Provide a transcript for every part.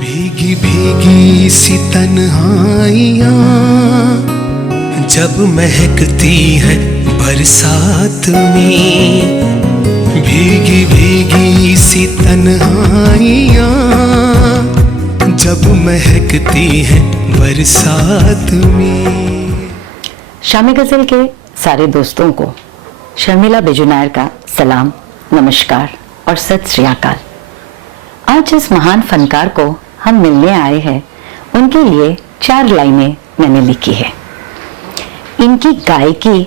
भीगी भीगी सी तन्हाइयाँ जब महकती है बरसात में, भीगी भीगी सी तन्हाइयाँ जब महकती है बरसात में। शामी गजल के सारे दोस्तों को शर्मिला बिजुनैर का सलाम, नमस्कार और सत श्री अकाल। आज इस महान फनकार को हम मिलने आए हैं, उनके लिए 4 लाइनें मैंने लिखी है। इनकी गायकी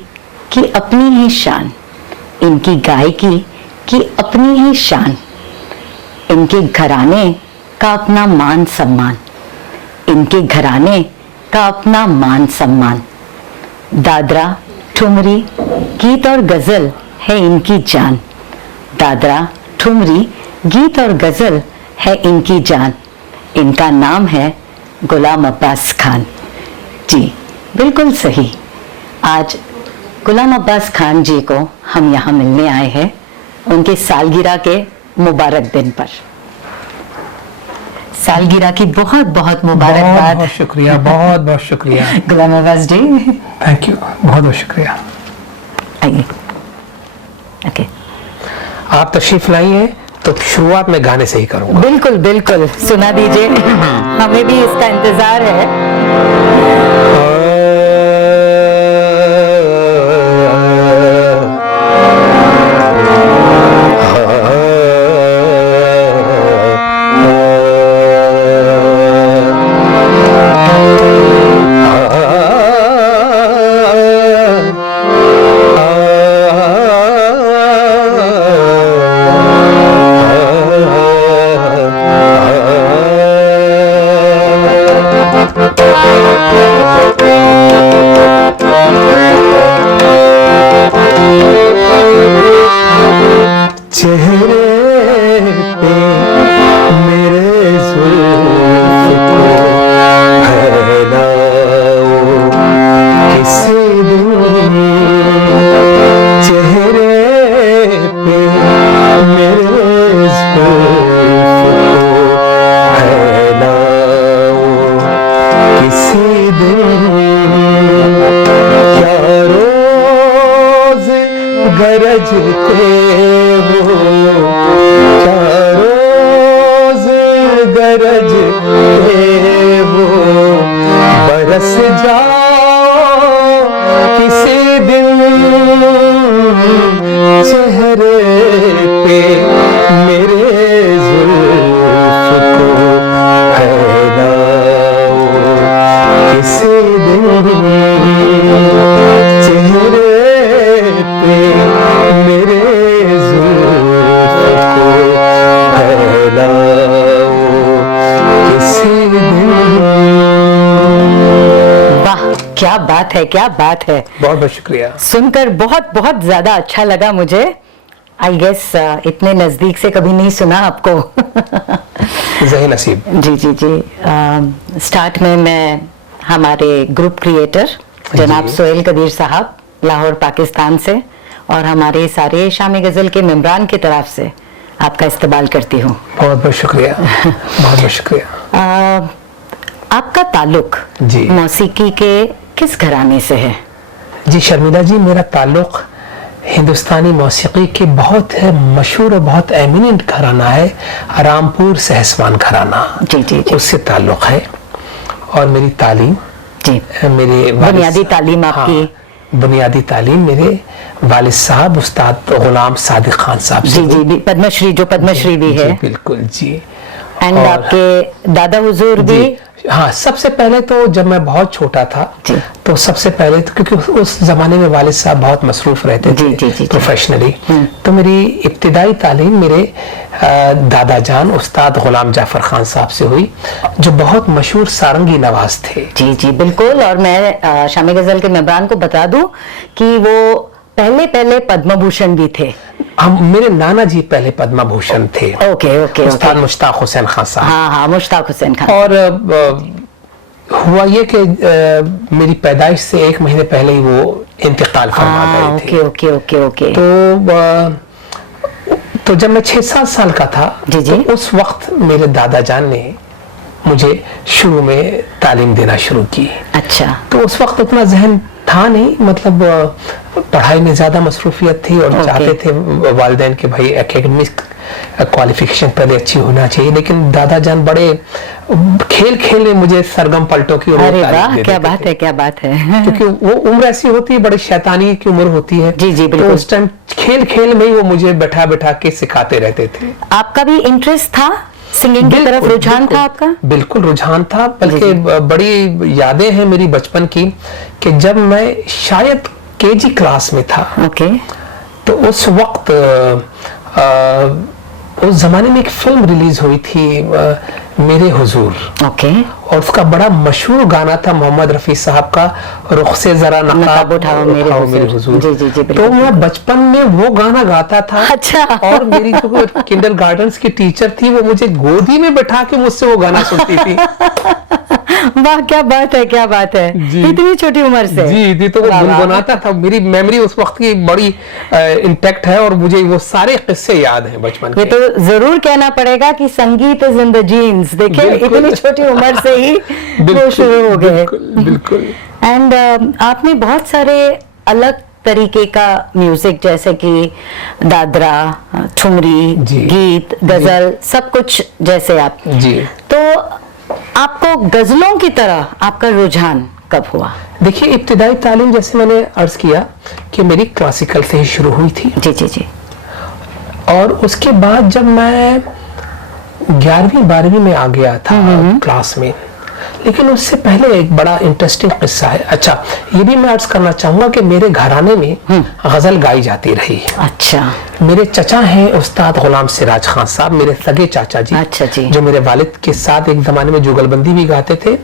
की अपनी ही शान, इनकी गायकी की अपनी ही शान, इनके घराने का अपना मान सम्मान, इनके घराने का अपना मान सम्मान। दादरा ठुमरी गीत और गजल है इनकी जान, दादरा ठुमरी गीत और गजल है इनकी जान। इनका नाम है गुलाम अब्बास खान। जी बिल्कुल सही, आज गुलाम अब्बास खान जी को हम यहाँ मिलने आए हैं उनके सालगिरह के मुबारक दिन पर। सालगिरह की बहुत बहुत मुबारकबाद। बहुत शुक्रिया, बहुत बहुत शुक्रिया। गुलाम अब्बास जी, थैंक यू, बहुत बहुत शुक्रिया। आइए। ओके, आप तशरीफ लाई हैं तो शुरुआत में गाने से ही करूंगा। बिल्कुल बिल्कुल, सुना दीजिए, हमें भी इसका इंतजार है। क्या बात है, क्या बात है। बहुत बहुत शुक्रिया। सुनकर बहुत बहुत ज्यादा अच्छा लगा मुझे। आई गेस इतने नजदीक से कभी नहीं सुना आपको। ज़ही नसीब। जी जी जी। स्टार्ट में मैं हमारे ग्रुप क्रिएटर जनाब सोहेल कदीर साहब लाहौर पाकिस्तान से और हमारे सारे शामी गजल के मेंबरान की तरफ से आपका इस्तकबाल करती हूँ। बहुत बहुत शुक्रिया, बहुत बहुत शुक्रिया। आपका ताल्लुक जी मौसीकी के किस घराने से है? जी शर्मिला जी, मेरा ताल्लुक हिंदुस्तानी मौसीकी के बहुत मशहूर और बहुत एमिनेंट घराना है, रामपुर सहसवान घराना। जी जी जी, उससे ताल्लुक है। और मेरी तालीम जी, मेरे बुनियादी तालीम आपकी? हाँ, बुनियादी तालीम मेरे वालिद साहब उस्ताद गुलाम सादिक खान साहब से। जी जी, पद्मश्री, जो पद्मश्री भी है। बिल्कुल जी। एंड आपके दादा हुजूर भी? हाँ, सबसे पहले तो जब मैं बहुत छोटा था तो सबसे पहले तो क्योंकि उस जमाने में वालिद साहब बहुत मसरूफ रहते थे प्रोफेशनली, तो मेरी इब्तिदाई तालीम मेरे दादा जान उस्ताद गुलाम जाफर खान साहब से हुई, जो बहुत मशहूर सारंगी नवाज थे। जी जी बिल्कुल। और मैं शामी गजल के मेहमान को बता दूं कि वो पहले पद्म भूषण भी थे। हम, मेरे नाना जी पहले पद्म भूषण थे। ओके ओके, उस्ताद मुश्ताक हुसैन खान साहब। हाँ हाँ, मुश्ताक हुसैन खान। और हुआ ये कि मेरी पैदाइश से 1 महीने पहले ही वो इंतकाल फरमा गए थे। Okay okay okay okay. तो जब मैं 6-7 साल का था जी जी, तो उस वक्त मेरे दादा जान ने मुझे शुरू में तालीम देना शुरू की। अच्छा। तो उस वक्त उतना जहन था नहीं, मतलब पढ़ाई में ज़्यादा मसरूफियत थी और चाहते थे वालिदैन के भाई एकेडमिक क्वालिफिकेशन पहले अच्छी होना चाहिए, लेकिन दादा जान बड़े खेल खेल में मुझे सरगम पलटों की अरे वाह, क्या बात है, क्या बात है। क्योंकि वो उम्र ऐसी होती है, बड़ी शैतानी की उम्र होती है। जी जी, तो उस टाइम खेल खेल में ही वो मुझे बैठा बैठा के सिखाते रहते थे। आपका भी इंटरेस्ट था सिंगिंग की तरफ, रुझान था आपका? बिल्कुल रुझान था, बल्कि बड़ी यादें हैं मेरी बचपन की कि जब मैं शायद केजी क्लास में था, तो उस वक्त उस जमाने में एक फिल्म रिलीज हुई थी मेरे हुजूर, और उसका बड़ा मशहूर गाना था मोहम्मद रफी साहब का, रुख से जरा नकाब उठाओ मेरे हुजूर। जी जी जी, तो मैं बचपन में वो गाना गाता था। अच्छा। और मेरी जो किंडरगार्टन की टीचर थी वो मुझे गोदी में बैठा के मुझसे वो गाना सुनती थी। वाह, क्या बात है, क्या बात है, इतनी छोटी उम्र से। जी, तो वो गुनगुनाता था। मेरी मेमोरी उस वक्त की बड़ी इंटैक्ट है और मुझे वो सारे किस्से याद हैं बचपन के। ये तो जरूर कहना पड़ेगा कि संगीत इज इन द जीन्स। देखिए, इतनी छोटी उम्र से ही वो शुरू हो गए। बिल्कुल। एंड आपने बहुत सारे अलग तरीके का म्यूजिक, जैसे कि दादरा, ठुमरी, गीत, गजल, सब कुछ, जैसे आप जी। तो आपको गजलों की तरह आपका रुझान कब हुआ? देखिए, इब्तिदाई तालीम जैसे मैंने अर्ज किया कि मेरी क्लासिकल से ही शुरू हुई थी। जी जी जी। और उसके बाद जब मैं 11वीं 12वीं में आ गया था क्लास में, लेकिन उससे पहले एक बड़ा इंटरेस्टिंग किस्सा है। अच्छा, ये भी मैं अर्ज करना चाहूंगा कि मेरे घराने में गजल गाई जाती रही। अच्छा। मेरे चचा हैं उस्ताद गुलाम सिराज खान साहब, मेरे सगे चाचा जी। अच्छा जी। जो मेरे वालिद के साथ एक जमाने में जुगलबंदी भी गाते थे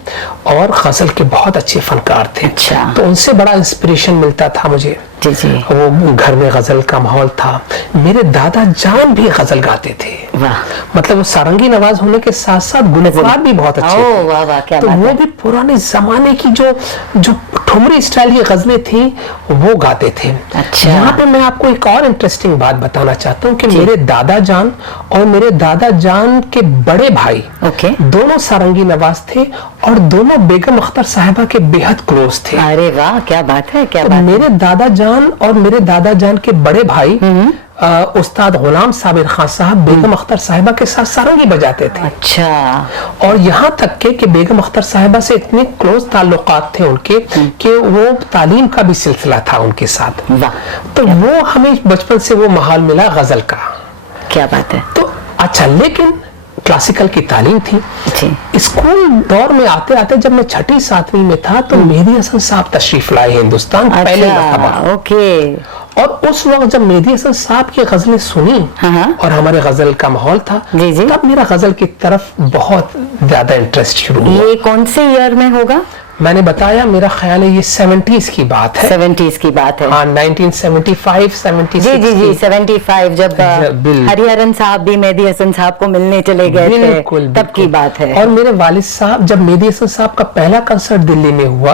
और गजल के बहुत अच्छे फनकार थे। अच्छा। तो उनसे बड़ा इंस्पिरेशन मिलता था मुझे। जी जी। वो घर में गजल का माहौल था। मेरे दादा जान भी गजल गाते थे। वाह। मतलब वो सारंगी नवाज होने के साथ साथ गुलकार भी बहुत अच्छे थे। वाह वाह, क्या तो बात वो है। भी पुराने जमाने की जो ठुमरी स्टाइल की गजलें थी वो गाते थे। अच्छा। यहाँ पे मैं आपको एक और इंटरेस्टिंग बात बताना चाहता हूँ कि मेरे दादा जान और मेरे दादा जान के बड़े भाई दोनों सारंगी नवाज थे और दोनों बेगम अख्तर साहिबा के बेहद क्लोज थे। अरे वाह, क्या बात है, क्या तो बात मेरे दादा जान और मेरे दादा जान के बड़े भाई उस्ताद गुलाम साबिर खान साहब बेगम अख्तर साहिबा के साथ सारंगी बजाते थे। अच्छा। और यहाँ तक के कि बेगम अख्तर साहिबा से इतने क्लोज ताल्लुकात थे उनके कि वो तालीम का भी सिलसिला था उनके साथ। तो वो हमें बचपन से वो माहौल मिला गजल का। क्या बात है। तो अच्छा, लेकिन क्लासिकल की तालीम थी। स्कूल दौर में आते आते जब मैं 6ठी 7वीं में था तो मेहदी हसन साहब तशरीफ लाए हिंदुस्तान पहले मरतबा। और उस वक्त जब मेहदी हसन साहब की गजलें सुनी और हमारे गजल का माहौल था, तब मेरा गजल की तरफ बहुत ज्यादा इंटरेस्ट शुरू हुआ। ये कौन से ईयर में होगा? मैंने बताया, मेरा ख्याल है ये 70s की बात है। 70s की बात है। हाँ, 1975 76। जी जी जी, 75 जब हरिहरन साहब भी मेहदी हसन साहब को मिलने चले गए थे, तब की बात है। और मेरे वालिद साहब, जब मेहदी हसन साहब का पहला कंसर्ट दिल्ली में हुआ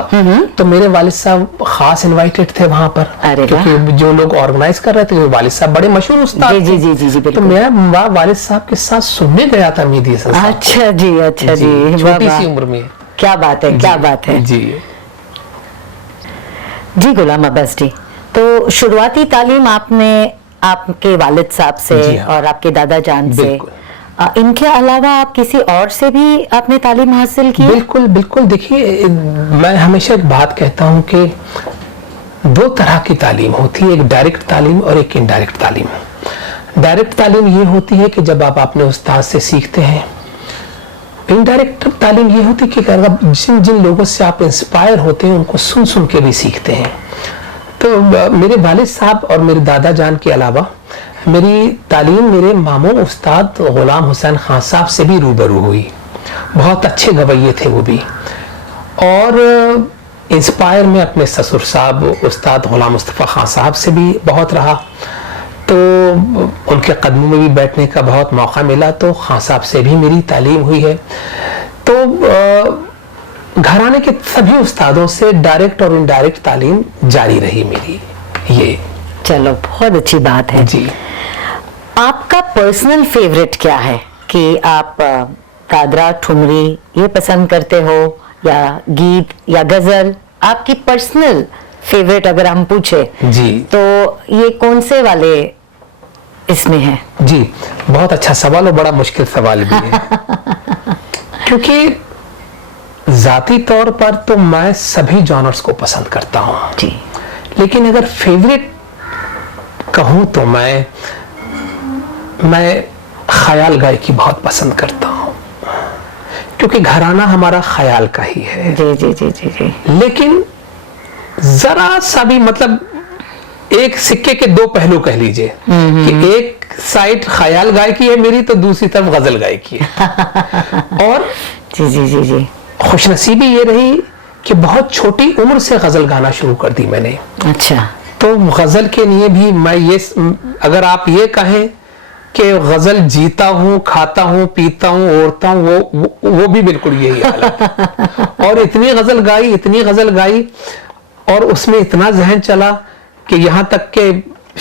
तो मेरे वालिद साहब खास इनवाइटेड थे वहां पर, क्योंकि जो लोग ऑर्गेनाइज कर रहे थे वो वालिद साहब बड़े मशहूर उस्ताद थे। जी जी जी, तो मैं वालिद साहब के साथ सुनने गया था मेहदी हसन साहब। अच्छा जी, अच्छा जी, छोटी सी उम्र में। क्या बात है, क्या बात है जी जी। गुलाम अब्बास जी, तो शुरुआती तालीम आपने आपके वालिद साहब से और आपके दादा जान से, इनके अलावा आप किसी और से भी आपने तालीम हासिल की? बिल्कुल बिल्कुल। देखिए, मैं हमेशा एक बात कहता हूँ कि 2 तरह की तालीम होती है, एक डायरेक्ट तालीम और एक इनडायरेक्ट तालीम। डायरेक्ट तालीम ये होती है कि जब आप अपने उस्ताद से सीखते हैं। इनडायरेक्ट तालीम ये होती है कि अगर जिन जिन लोगों से आप इंस्पायर होते हैं उनको सुन सुन के भी सीखते हैं। तो मेरे वालिद साहब और मेरे दादा जान के अलावा मेरी तालीम मेरे मामू उस्ताद गुलाम हुसैन खान साहब से भी रूबरू हुई। बहुत अच्छे गवैये थे वो भी। और इंस्पायर में अपने ससुर साहब उस्ताद गुलाम मुस्तफ़ा खान साहब से भी बहुत रहा, तो उनके कदमों में भी बैठने का बहुत मौका मिला। तो खान साहब से भी मेरी तालीम हुई है। तो घराने के सभी उस्तादों से डायरेक्ट और इनडायरेक्ट तालीम जारी रही मेरी। ये चलो, बहुत अच्छी बात है जी। आपका पर्सनल फेवरेट क्या है कि आप कादरा ठुमरी ये पसंद करते हो या गीत या गजल? आपकी पर्सनल फेवरेट अगर हम पूछे जी तो ये कौन से वाले इसमें है? जी, बहुत अच्छा सवाल और बड़ा मुश्किल सवाल भी है क्योंकि जाती तौर पर तो मैं सभी जॉनर्स को पसंद करता हूँ जी, लेकिन अगर फेवरेट कहूँ तो मैं ख्याल गायकी बहुत पसंद करता हूँ क्योंकि घराना हमारा ख्याल का ही है। जी जी जी जी जी। लेकिन जरा सा भी मतलब एक सिक्के के दो पहलू कह लीजिए कि एक साइड ख्याल गायकी है मेरी तो दूसरी तरफ गजल गायकी है। और जी जी जी जी, खुशनसीबी ये रही कि बहुत छोटी उम्र से गजल गाना शुरू कर दी मैंने। अच्छा, तो गजल के लिए भी मैं ये, अगर आप ये कहें कि गजल जीता हूँ, खाता हूँ, पीता हूँ, ओढ़ता हूँ, वो भी बिल्कुल यही हालत। और इतनी गजल गाई और उसमें इतना जहन चला कि यहाँ तक के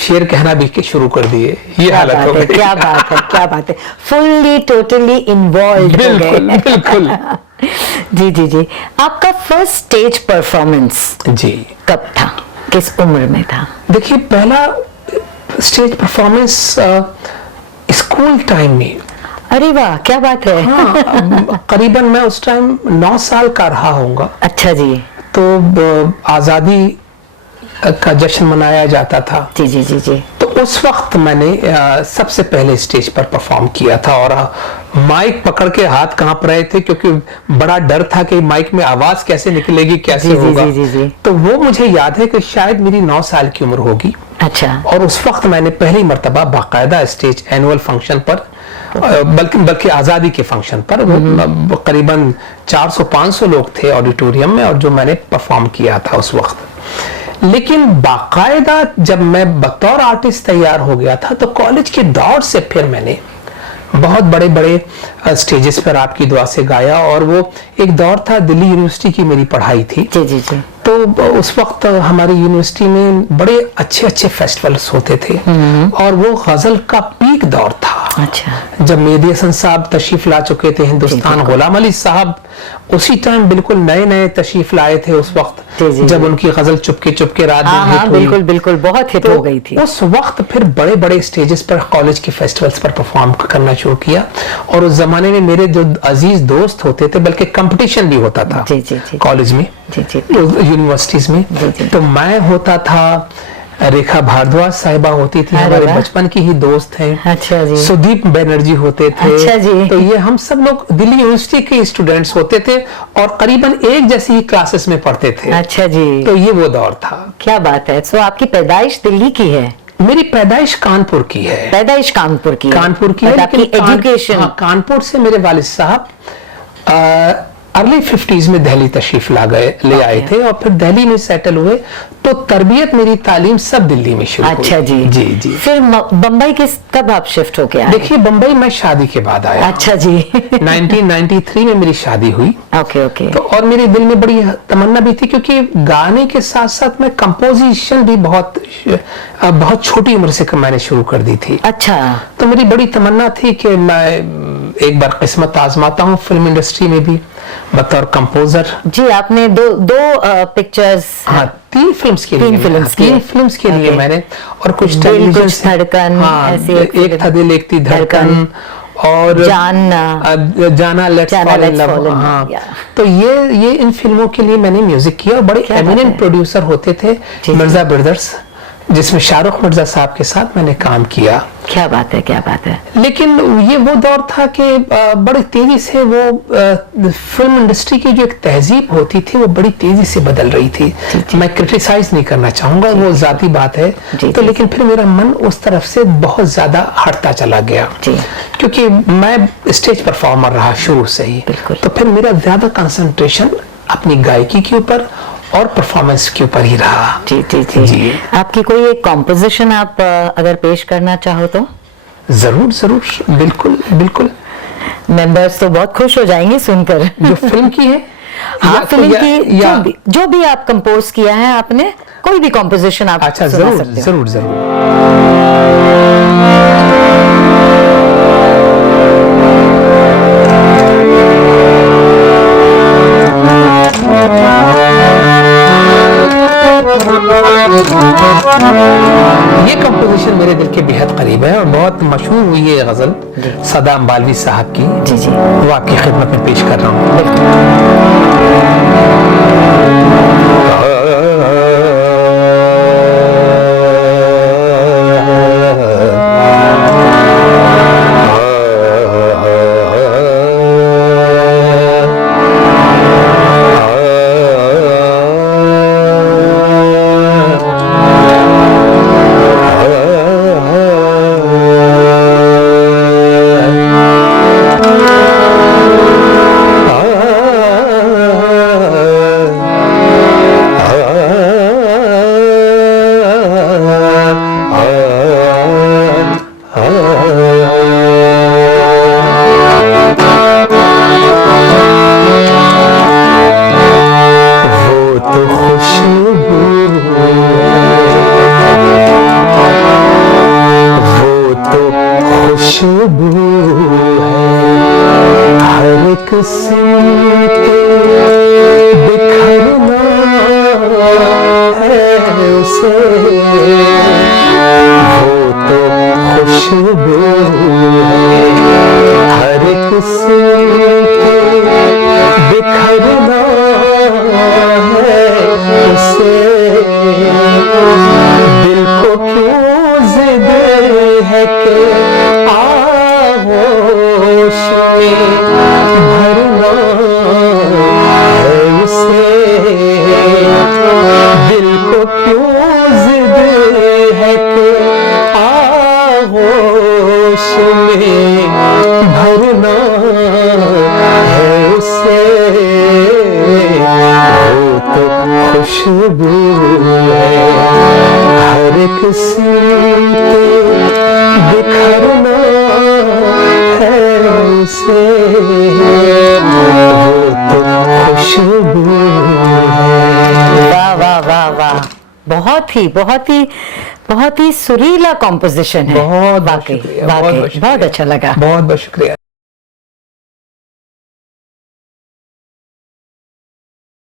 शेर कहना भी के शुरू कर दिए। ये हालत हो गई। क्या बात है, क्या बात है, फुल्ली टोटली इन्वॉल्व हो गए। बिल्कुल। जी जी जी। आपका फर्स्ट स्टेज परफॉर्मेंस जी कब था, किस उम्र में था? देखिए, पहला स्टेज परफॉर्मेंस स्कूल टाइम में। अरे वाह, क्या बात है। हाँ, करीबन मैं उस टाइम 9 साल का रहा होऊंगा। अच्छा जी। तो आजादी का जश्न मनाया जाता था। जी जी जी जी। तो उस वक्त मैंने सबसे पहले स्टेज पर परफॉर्म किया था और माइक पकड़ के हाथ कांप रहे थे क्योंकि बड़ा डर था कि माइक में आवाज कैसे निकलेगी, कैसे जी, होगा। जी, जी, जी। तो वो मुझे याद है कि शायद मेरी 9 साल की उम्र होगी। अच्छा। और उस वक्त मैंने पहली मर्तबा बाकायदा स्टेज एनुअल फंक्शन पर, बल्कि आजादी के फंक्शन पर, वो करीबन 400-500 लोग थे ऑडिटोरियम में, और जो मैंने परफॉर्म किया था उस वक्त। लेकिन बाकायदा जब मैं बतौर आर्टिस्ट तैयार हो गया था तो कॉलेज के दौर से फिर मैंने बहुत बड़े बड़े स्टेजेस पर आपकी दुआ से गाया। और वो एक दौर था, दिल्ली यूनिवर्सिटी की मेरी पढ़ाई थी। जी जी जी। तो उस वक्त हमारी यूनिवर्सिटी में बड़े अच्छे अच्छे फेस्टिवल्स होते थे और वो गजल का पीक दौर था। अच्छा। जब मेहदी हसन साहब तशरीफ ला चुके थे हिंदुस्तान, गुलाम अली साहब उसी टाइम बिल्कुल नए नए तशरीफ लाए थे उस वक्त, जब उनकी गजल चुपके चुपके रात में हिट हुई। बिल्कुल बिल्कुल, बहुत हिट हो गई थी उस वक्त। फिर बड़े बड़े स्टेजेस पर, कॉलेज के फेस्टिवल्स पर परफॉर्म करना शुरू किया। और उस जमाने में मेरे जो अजीज दोस्त होते थे, बल्कि कंपटीशन भी होता था कॉलेज में, यूनिवर्सिटीज में। तो मैं होता था, रेखा भारद्वाज साहिबा होती थी, हमारे बचपन की ही दोस्त हैं। अच्छा जी। सुदीप बनर्जी होते थे। अच्छा जी। तो ये हम सब लोग दिल्ली यूनिवर्सिटी के स्टूडेंट्स होते थे और करीबन एक जैसी ही क्लासेस में पढ़ते थे। अच्छा जी। तो ये वो दौर था। क्या बात है। सो आपकी पैदाइश दिल्ली की है? मेरी पैदाइश कानपुर की है। पैदाइश कानपुर की है, आपकी एजुकेशन? कानपुर से मेरे वालिद साहब अर्ली 50s में दिल्ली तशरीफ ले आए थे और फिर दिल्ली में सेटल हुए। तो तरबियत, मेरी तालीम सब दिल्ली में शुरू हुई। अच्छा जी। जी जी। फिर बम्बई कब आप शिफ्ट होके आए? देखिए, बम्बई मैं शादी के बाद आया। अच्छा जी। 1993 में मेरी शादी हुई। Okay okay. तो और मेरे दिल में बड़ी तमन्ना भी थी क्योंकि गाने के साथ साथ मैं कंपोजिशन भी बहुत छोटी उम्र से मैंने शुरू कर दी थी। अच्छा। तो मेरी बड़ी तमन्ना थी कि मैं एक बार किस्मत आजमाता हूँ फिल्म इंडस्ट्री में भी बतौर कंपोजर। जी, आपने दो पिक्चर्स, हाँ, 3 फिल्म्स के लिए मैंने, और कुछ टेलीविजन, कुछ धड़कन, हाँ, एक था दिल एक थी धड़कन और जाना लेट्स फॉल इन लव। हाँ, तो ये इन फिल्मों के लिए मैंने म्यूजिक किया। और बड़े एमिनेंट प्रोड्यूसर होते थे, मिर्जा ब्रदर्स, जिसमें शाहरुख मिर्जा साहब के साथ मैंने काम किया। क्या बात है, क्या बात है। लेकिन ये वो दौर था कि बड़ी तेजी से वो फिल्म इंडस्ट्री की जो एक तहजीब होती थी वो बड़ी तेजी से बदल रही थी। मैं क्रिटिसाइज नहीं करना चाहूंगा, वो जाती बात है। तो लेकिन फिर मेरा मन उस तरफ से बहुत ज्यादा हटता चला गया क्योंकि मैं स्टेज परफॉर्मर रहा शुरू से ही। तो फिर मेरा ज्यादा कंसंट्रेशन अपनी गायकी के ऊपर और परफॉर्मेंस के ऊपर ही रहा। जी जी जी जी। आपकी कोई एक कॉम्पोजिशन आप अगर पेश करना चाहो तो? जरूर जरूर, बिल्कुल बिल्कुल। मेंबर्स तो बहुत खुश हो जाएंगे सुनकर। जो फिल्म की है? हाँ, फिल्म की जो भी आप कंपोज किया है आपने, कोई भी कॉम्पोजिशन आप अच्छा, सुना सकते हो। जरूर जरूर। के बेहद करीब है और बहुत मशहूर हुई है ये गजल सदाम बालवी साहब की। जी जी, वो आपकी खिदमत में पेश कर रहा हूँ। खुशबू है हर एक सिमटे बिखरना है उसे, वो तो खुशबू है हर एक सिमटे बिखरना है उसे। दिल को क्यों जिद है कि आगोश में भरना है उसे। दिल को क्यों जिद है कि आगोश में भरना है उसे। वो तो खुशबू है हर एक सीते बिखरना है उसे। वो तो खुशबू है। वाह वाह वाह वाह, बहुत ही सुरीला कॉम्पोजिशन है। बहुत वाकई शुक्रिया, वाकई बहुत अच्छा लगा। बहुत शुक्रिया।